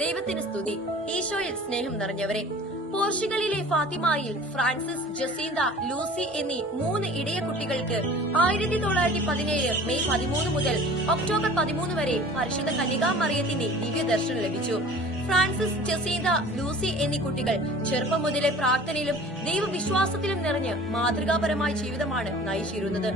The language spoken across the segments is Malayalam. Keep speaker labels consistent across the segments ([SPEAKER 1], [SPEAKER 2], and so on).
[SPEAKER 1] ദൈവത്തിന് സ്തുതി. ഈശോയിൽ സ്നേഹം നിറഞ്ഞവരെ പോർച്ചുഗലിലെ ഫാത്തിമായിൽ ഫ്രാൻസിസ് ജസീന്ത ലൂസി എന്നീ മൂന്ന് ഇടയ കുട്ടികൾക്ക് ആയിരത്തി തൊള്ളായിരത്തി പതിനേഴ് മെയ് പതിമൂന്ന് മുതൽ ഒക്ടോബർ പതിമൂന്ന് വരെ പരിശുദ്ധ കന്യകാ മറിയത്തിന്റെ ദിവ്യദർശനം ലഭിച്ചു. ഫ്രാൻസിസ് ജസീന്ത ലൂസി എന്നീ കുട്ടികൾ ചെറുപ്പം മുതലേ പ്രാർത്ഥനയിലും ദൈവവിശ്വാസത്തിലും നിറഞ്ഞ് മാതൃകാപരമായ ജീവിതമാണ് നയിച്ചിരുന്നത്.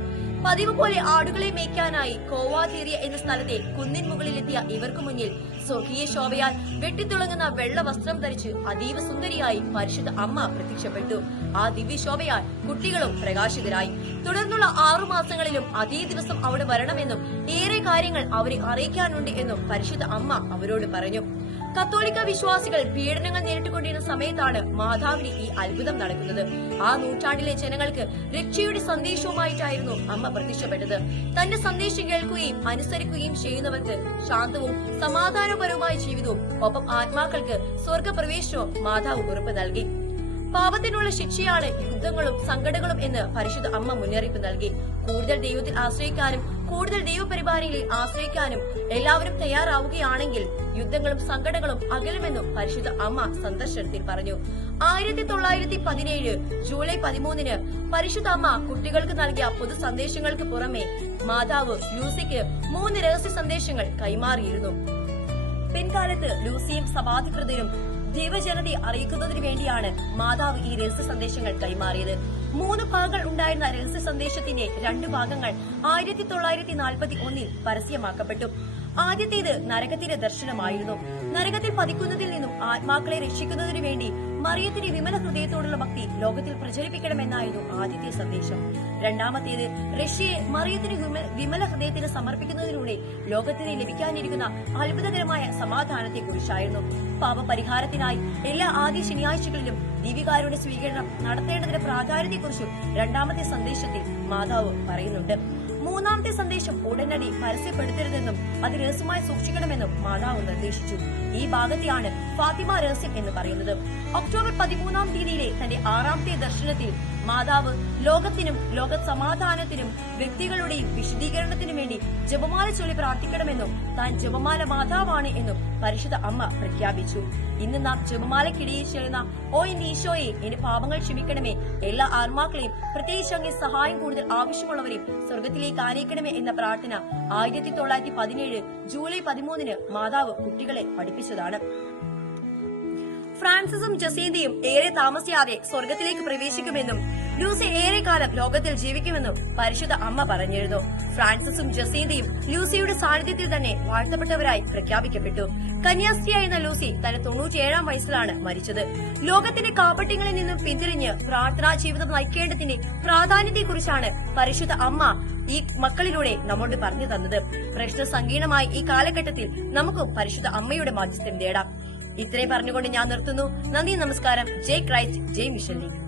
[SPEAKER 1] പതിവ് പോലെ ആടുകളെ മേയ്ക്കാനായി കോവാതേരിയ എന്ന സ്ഥലത്തെ കുന്നിൻ മുകളിലെത്തിയ ഇവർക്ക് മുന്നിൽ സ്വർഗീയ ശോഭയാൽ വെട്ടിത്തിളങ്ങുന്ന വെള്ള വസ്ത്രം ധരിച്ച് അതീവ സുന്ദരിയായി പരിശുദ്ധ അമ്മ പ്രത്യക്ഷപ്പെട്ടു. ആ ദിവ്യശോഭയാൽ കുട്ടികളും പ്രകാശിതരായി. തുടർന്നുള്ള ആറു മാസങ്ങളിലും അതേ ദിവസം അവിടെ വരണമെന്നും ഏറെ കാര്യങ്ങൾ അവരെ അറിയിക്കാനുണ്ട് എന്നും പരിശുദ്ധ അമ്മ അവരോട് പറഞ്ഞു. കത്തോലിക്ക വിശ്വാസികൾ പീഡനങ്ങൾ നേരിട്ടുകൊണ്ടിരുന്ന സമയത്താണ് മാതാവിന് ഈ അത്ഭുതം നടക്കുന്നത്. ആ നൂറ്റാണ്ടിലെ ജനങ്ങൾക്ക് രക്ഷയുടെ സന്ദേശവുമായിട്ടായിരുന്നു അമ്മ പ്രത്യക്ഷപ്പെട്ടത്. തന്റെ സന്ദേശം കേൾക്കുകയും അനുസരിക്കുകയും ചെയ്യുന്നവർക്ക് ശാന്തവും സമാധാനപരവുമായ ജീവിതവും ഒപ്പം ആത്മാക്കൾക്ക് സ്വർഗപ്രവേശനവും മാതാവ് ഉറപ്പ് നൽകി. പാപത്തിനുള്ള ശിക്ഷയാണ് യുദ്ധങ്ങളും സങ്കടങ്ങളും എന്ന് പരിശുദ്ധ അമ്മ മുന്നറിയിപ്പ് നൽകി. കൂടുതൽ ദൈവത്തിൽ ആശ്രയിക്കാനും കൂടുതൽ ദൈവപരിപാലനയിൽ ആശ്രയിക്കാനും എല്ലാവരും തയ്യാറാവുകയാണെങ്കിൽ യുദ്ധങ്ങളും സങ്കടങ്ങളും അകലുമെന്നും പരിശുദ്ധ അമ്മ സന്ദർശനത്തിൽ പറഞ്ഞു. ആയിരത്തി തൊള്ളായിരത്തി പതിനേഴ് ജൂലൈ പതിമൂന്നിന് പരിശുദ്ധ അമ്മ കുട്ടികൾക്ക് നൽകിയ പൊതു സന്ദേശങ്ങൾക്ക് പുറമെ മാതാവ് ലൂസിക്ക് മൂന്ന് രഹസ്യ സന്ദേശങ്ങൾ കൈമാറിയിരുന്നു. പിൻകാലത്ത് ലൂസിയും സഭാധികൃതരും ദൈവജനതയെ അറിയിക്കുന്നതിന് വേണ്ടിയാണ് മാതാവ് ഈ രഹസ്യ സന്ദേശങ്ങൾ കൈമാറിയത്. മൂന്ന് ഭാഗങ്ങൾ ഉണ്ടായിരുന്ന രഹസ്യ സന്ദേശത്തിന്റെ രണ്ട് ഭാഗങ്ങൾ ആയിരത്തി തൊള്ളായിരത്തി നാൽപ്പത്തി ഒന്നിൽ പരസ്യമാക്കപ്പെട്ടു. ആദ്യത്തേത് നരകത്തിന്റെ ദർശനമായിരുന്നു. നരകത്തിൽ പതിക്കുന്നതിൽ നിന്നും ആത്മാക്കളെ രക്ഷിക്കുന്നതിനു വേണ്ടി മറിയത്തിന്റെ വിമല ഹൃദയത്തോടുള്ള ഭക്തി ലോകത്തിൽ പ്രചരിപ്പിക്കണമെന്നായിരുന്നു ആദ്യത്തെ സന്ദേശം. രണ്ടാമത്തേത് റഷ്യയെ മറിയത്തിന് വിമ- വിമല ഹൃദയത്തിന് സമർപ്പിക്കുന്നതിലൂടെ ലോകത്തിന് ലഭിക്കാനിരിക്കുന്ന അത്ഭുതകരമായ സമാധാനത്തെ കുറിച്ചായിരുന്നു പാപപരിഹാരത്തിനായി എല്ലാ ആദ്യ ശനിയാഴ്ചകളിലും ദീപികാരുടെ സ്വീകരണം നടത്തേണ്ടതിന്റെ പ്രാധാന്യത്തെക്കുറിച്ചും രണ്ടാമത്തെ സന്ദേശത്തിൽ മാതാവ് പറയുന്നുണ്ട്. മൂന്നാമത്തെ സന്ദേശം ഉടനടി പരസ്യപ്പെടുത്തരുതെന്നും അത് രഹസ്യമായി സൂക്ഷിക്കണമെന്നും മാതാവ് നിർദ്ദേശിച്ചു. ഈ ഭാഗത്തെയാണ് ഫാത്തിമ രഹസ്യം എന്ന് പറയുന്നത്. ഒക്ടോബർ പതിമൂന്നാം തീയതിയിലെ തന്റെ ആറാമത്തെ ദർശനത്തിൽ മാതാവ് ലോകത്തിനും ലോക സമാധാനത്തിനും വ്യക്തികളുടെയും വിശദീകരണത്തിനും വേണ്ടി ജപമാല ചൊല്ലി പ്രാർത്ഥിക്കണമെന്നും താൻ ജപമാല മാതാവാണ് എന്നും പരിശുദ്ധ അമ്മ പ്രഖ്യാപിച്ചു. ഇന്ന് നാം ജപമാലക്കിടയിൽ ചെയ്യുന്ന ഓ എന്റെ ഈശോയെ എന്റെ പാപങ്ങൾ ക്ഷമിക്കണമേ. എല്ലാ ആത്മാക്കളെയും പ്രത്യേകിച്ച് അങ്ങേ സഹായം കൂടുതൽ ആവശ്യമുള്ളവരെയും സ്വർഗത്തിലേക്ക് ആനയിക്കണമേ എന്ന പ്രാർത്ഥന ആയിരത്തി തൊള്ളായിരത്തി പതിനേഴ് ജൂലൈ പതിമൂന്നിന് മാതാവ് കുട്ടികളെ പഠിപ്പിച്ചതാണ്. ഫ്രാൻസിസും ജസീന്തയും ഏറെ താമസിയാതെ സ്വർഗത്തിലേക്ക് പ്രവേശിക്കുമെന്നും ലൂസി ഏറെ കാലം ലോകത്തിൽ ജീവിക്കുമെന്നും പരിശുദ്ധ അമ്മ പറഞ്ഞിരുന്നു. ഫ്രാൻസിസും ജസീന്തയും ലൂസിയുടെ സാന്നിധ്യത്തിൽ തന്നെ വാഴ്ത്തപ്പെട്ടവരായി പ്രഖ്യാപിക്കപ്പെട്ടു. കന്യാസ്ത്രീയായിരുന്ന ലൂസി തന്റെ തൊണ്ണൂറ്റിയേഴാം വയസ്സിലാണ് മരിച്ചത്. ലോകത്തിന്റെ കാപട്യങ്ങളിൽ നിന്നും പിന്തിരിഞ്ഞ് പ്രാർത്ഥനാ ജീവിതം നയിക്കേണ്ടതിന്റെ പ്രാധാന്യത്തെക്കുറിച്ചാണ് പരിശുദ്ധ അമ്മ ഈ മക്കളിലൂടെ നമ്മോട് പറഞ്ഞു തന്നത്. പ്രശ്ന സങ്കീർണമായ ഈ കാലഘട്ടത്തിൽ നമുക്കും പരിശുദ്ധ അമ്മയുടെ മാധ്യസ്ഥ്യം നേടാം. ഇത്രയും പറഞ്ഞുകൊണ്ട് ഞാൻ നിർത്തുന്നു. നന്ദി നമസ്കാരം. ജയ് ക്രൈസ്റ്റ് ജയ് മിഷല്ലി